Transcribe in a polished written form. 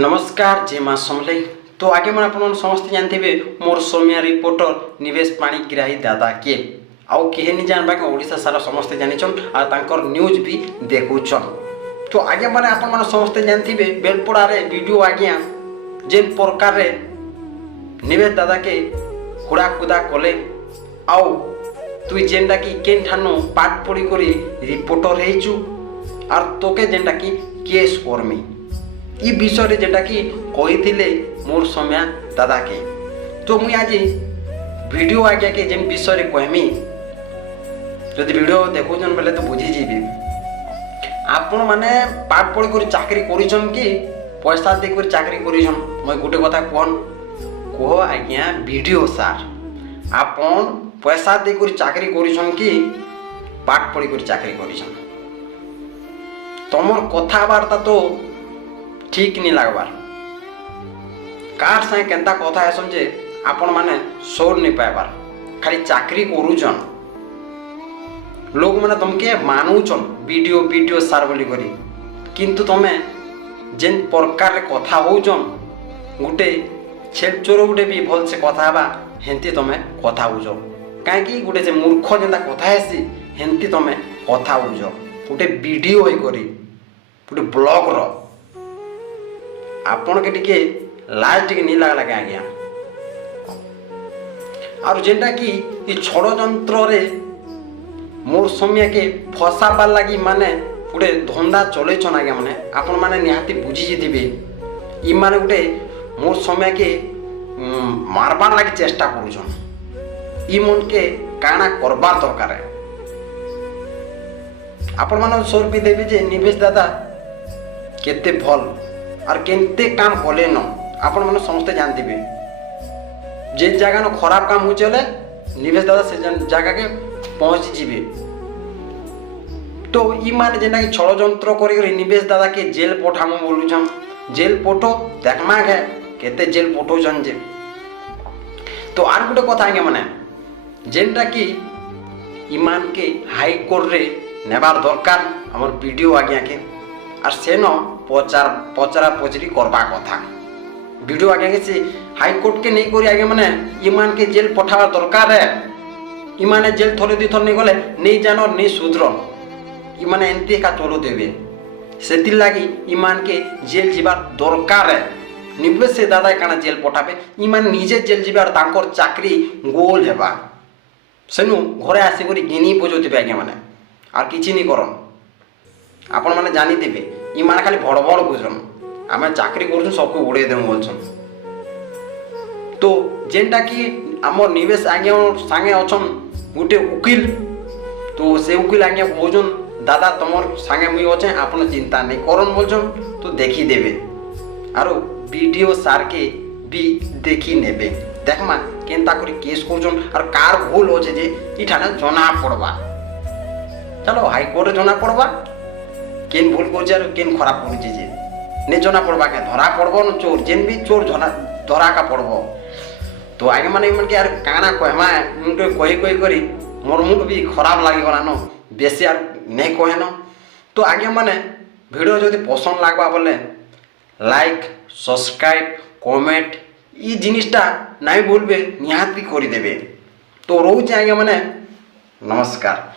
नमस्कार जय माँ समलई। तो आगे मैं आप समस्त जानते मोर सोमिया रिपोर्टर निवेश पाणिग्राही दादा किए आउ किए नहीं जानबा कि ओडिशा सारा समस्ते जानिछन और तांकर न्यूज भी देखुछन। तो आगे मैंने आप समस्ते जानते बेलपड़ा रे वीडियो आज्ञा जेन प्रकार रे निवेश दादा के हुड़ा कुदा कले आउ तुई जेनटा कि केन ठानो पाठ पढ़ी करी रिपोर्टर हेचु और तोके जेनटा कि केस करमी ई विषय जेटा कि कही मोर सोम्या दादा के। तो मुई आज वीडियो आज्ञा के जेन विषय कहमी जदि वीडियो देखुन बेले तो बुझीजी आपण मैंने पाठ पढ़ी कर चाकरी करिछन कि पैसा देकर चाकरी करिछन मैं गोटे कथा कह आज्ञा वीडियो सार आपण पैसा देकर चाकरी करिछन कि पाठ पढ़ी कर चाकरी करिछन तमर कथबार्ता तो ठीक नहीं लगवार कार साए केंता कथा है समझे आपण माने सोर नहीं पाइबार खाली चाकरी करूचन लोग माने तुमके मानुचन वीडियो वीडियो सार बोली करी किंतु तमे जेन प्रकार रे कथा होचन गुटे छेल चोर गुटे भी भल से कथा हेबा हेंती तमे कथा होजो काहे कि गुटे जे मूर्ख जेंता कथा हेसी हेंती तमे कथा होजो गुटे वीडियो होई करी गुटे ब्लॉग रो आपण के टिके लाज टिके नहीं लागला के आज्ञा और जेंटा कि ई षड़यंत्र रे मोर सोमिया के फसाबार लगी माने गोटे धंदा चलैछन आज्ञा माने आपण माने निहाती बुझी जिथिबे ई माने गोटे मोर सोमिया के मारबार लगी चेष्टा करूछन ई मन के काना करबार दरकार है। आपण माने सोर भी देबे जे निवेश दादा केते भल और केते काम कले न आपण माने समस्त जानते जे जगह न खराब काम हो चले निवेश दादा से जगह के पहुंच जीवे। तो ई माने जेना कि षड़यंत्र करी निवेश दादा के जेल पठामो बोलुछन जेल पठो देखमा है केते जेल पठो जन जे। तो आर गुटे कथा आगे माने जेनटा कि ईमान के हाई कोर्ट रे नेबार दरकार हमर वीडियो आज्ञा के और सेन पचरा पचरी करबा कथा वीडियो आगे के से हाई कोर्ट के नहीं करी आगे माने ईमान के जेल पठावा दरकार है। ईमाने जेल थोड़े दी थोड़े नहीं गले नहीं जानो नहीं सुधर ईमाने एंती का चलो देवे सेतिर लागी ईमान के जेल जीवार दरकार है। निवेश से दादा काना जेल पठाबे ईमान निजे जेल जीवार तांकर चाकरी गोल हेबा सेनु घरे आसी करी गिनी बजोतिबे आगे माने और किछि नहीं करन आपण माने जानी देबे ई माने खाली भड़बड़ बुझन आमे चाकरी करछन सबको उड़े देम बोलछन। तो जेनटा कि हमर निवेश आगे संगे अछन गुटे उकिल तो से उकिल आगे बोझन दादा तमर संगे मुई अछे आपण चिंता नहीं करन बोलछन तो देखी देबे आरो वीडियो सार के भी देखी नेबे देखमा केनता करी केस करछन और कार भूल होचे जे इठाने जना पड़बा चलो हाई कोर्ट जना पड़बा केन भूल कर केन खराब कर नहीं जना पड़वा के धरा पड़ब न चोर जेन भी चोर धरा का पड़ब। तो आगे माने मन के यार काना कहमा उनके कही करी मोर मुंड भी खराब लगी गला न बेसी यार नहीं कहे न। तो आगे माने वीडियो जदि पसंद लागबा बोले लाइक सब्सक्राइब कमेंट ई जिनिसटा नहीं भूलबे निहाती करी देबे। तो रोचे आगे माने नमस्कार।